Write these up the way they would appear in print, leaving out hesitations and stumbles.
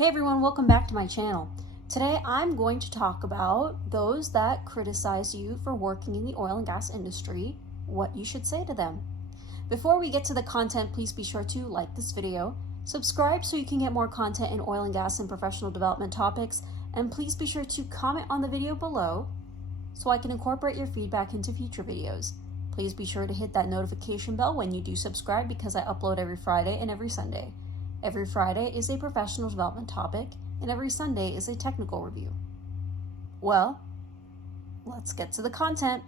Hey everyone, welcome back to my channel. Today I'm going to talk about those that criticize you for working in the oil and gas industry, what you should say to them. Before we get to the content, please be sure to like this video, subscribe so you can get more content in oil and gas and professional development topics, and please be sure to comment on the video below so I can incorporate your feedback into future videos. Please be sure to hit that notification bell when you do subscribe because I upload every Friday and every Sunday. Every Friday is a professional development topic, and every Sunday is a technical review. Well, let's get to the content.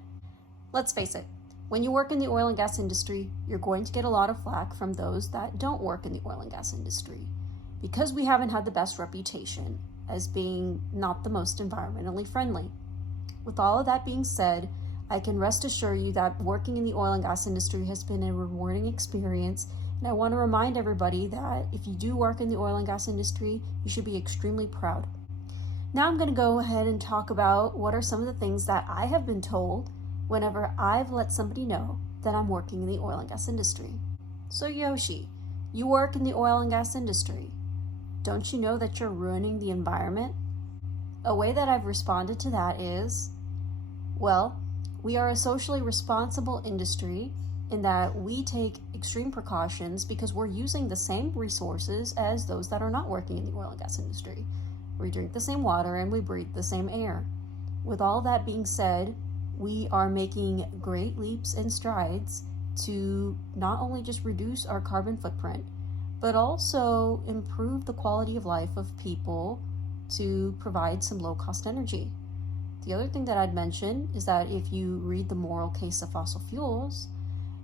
Let's face it, when you work in the oil and gas industry, you're going to get a lot of flack from those that don't work in the oil and gas industry, because we haven't had the best reputation as being not the most environmentally friendly. With all of that being said, I can rest assure you that working in the oil and gas industry has been a rewarding experience. And I want to remind everybody that if you do work in the oil and gas industry, you should be extremely proud. Now I'm going to go ahead and talk about what are some of the things that I have been told whenever I've let somebody know that I'm working in the oil and gas industry. So Yoshi, you work in the oil and gas industry. Don't you know that you're ruining the environment? A way that I've responded to that is, well, we are a socially responsible industry in that we take extreme precautions because we're using the same resources as those that are not working in the oil and gas industry. We drink the same water and we breathe the same air. With all that being said, we are making great leaps and strides to not only just reduce our carbon footprint, but also improve the quality of life of people to provide some low-cost energy. The other thing that I'd mention is that if you read The Moral Case of Fossil Fuels,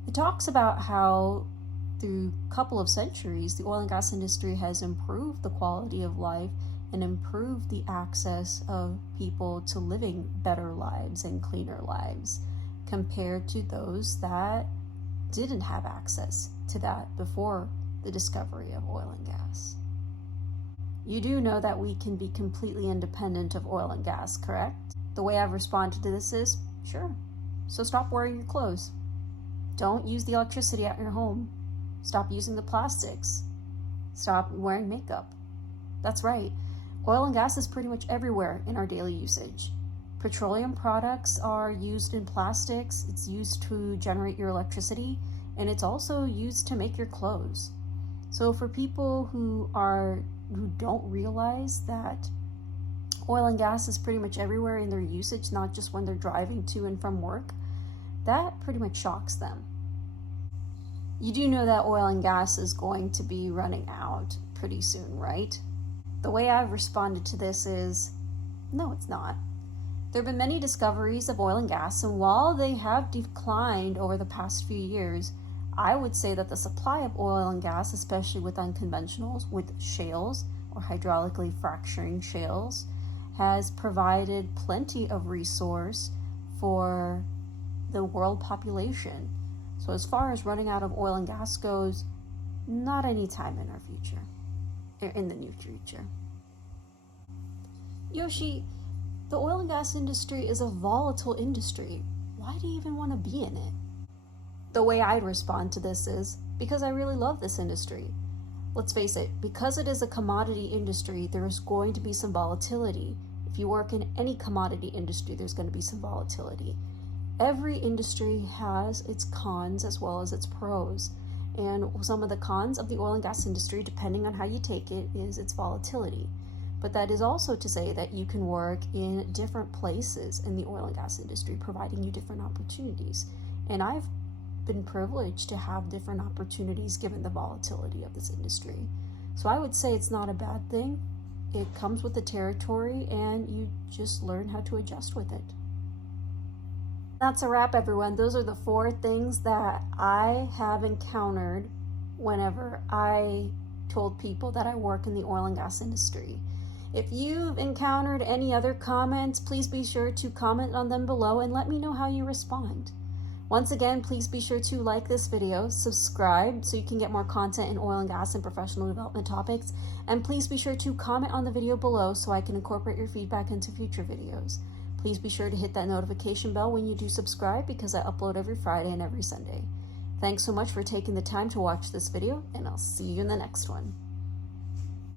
it talks about how through a couple of centuries, the oil and gas industry has improved the quality of life and improved the access of people to living better lives and cleaner lives compared to those that didn't have access to that before the discovery of oil and gas. You do know that we can be completely independent of oil and gas, correct? The way I've responded to this is, sure, so stop wearing your clothes. Don't use the electricity at your home. Stop using the plastics. Stop wearing makeup. That's right. Oil and gas is pretty much everywhere in our daily usage. Petroleum products are used in plastics. It's used to generate your electricity, and it's also used to make your clothes. So for people who don't realize that oil and gas is pretty much everywhere in their usage, not just when they're driving to and from work, that pretty much shocks them. You do know that oil and gas is going to be running out pretty soon, right? The way I've responded to this is, no, it's not. There have been many discoveries of oil and gas, and while they have declined over the past few years, I would say that the supply of oil and gas, especially with unconventionals, with shales or hydraulically fracturing shales, has provided plenty of resource for the world population. So as far as running out of oil and gas goes, not any time in our future, in the near future. Yoshi, the oil and gas industry is a volatile industry. Why do you even want to be in it? The way I'd respond to this is, because I really love this industry. Let's face it, because it is a commodity industry, there's going to be some volatility. If you work in any commodity industry, there's going to be some volatility. Every industry has its cons as well as its pros. And some of the cons of the oil and gas industry, depending on how you take it, is its volatility. But that is also to say that you can work in different places in the oil and gas industry, providing you different opportunities. And I've been privileged to have different opportunities given the volatility of this industry. So I would say it's not a bad thing. It comes with the territory and you just learn how to adjust with it. That's a wrap, everyone. Those are the 4 things that I have encountered whenever I told people that I work in the oil and gas industry. If you've encountered any other comments, please be sure to comment on them below and let me know how you respond. Once again, please be sure to like this video, subscribe so you can get more content in oil and gas and professional development topics, and please be sure to comment on the video below so I can incorporate your feedback into future videos. Please be sure to hit that notification bell when you do subscribe because I upload every Friday and every Sunday. Thanks so much for taking the time to watch this video, and I'll see you in the next one.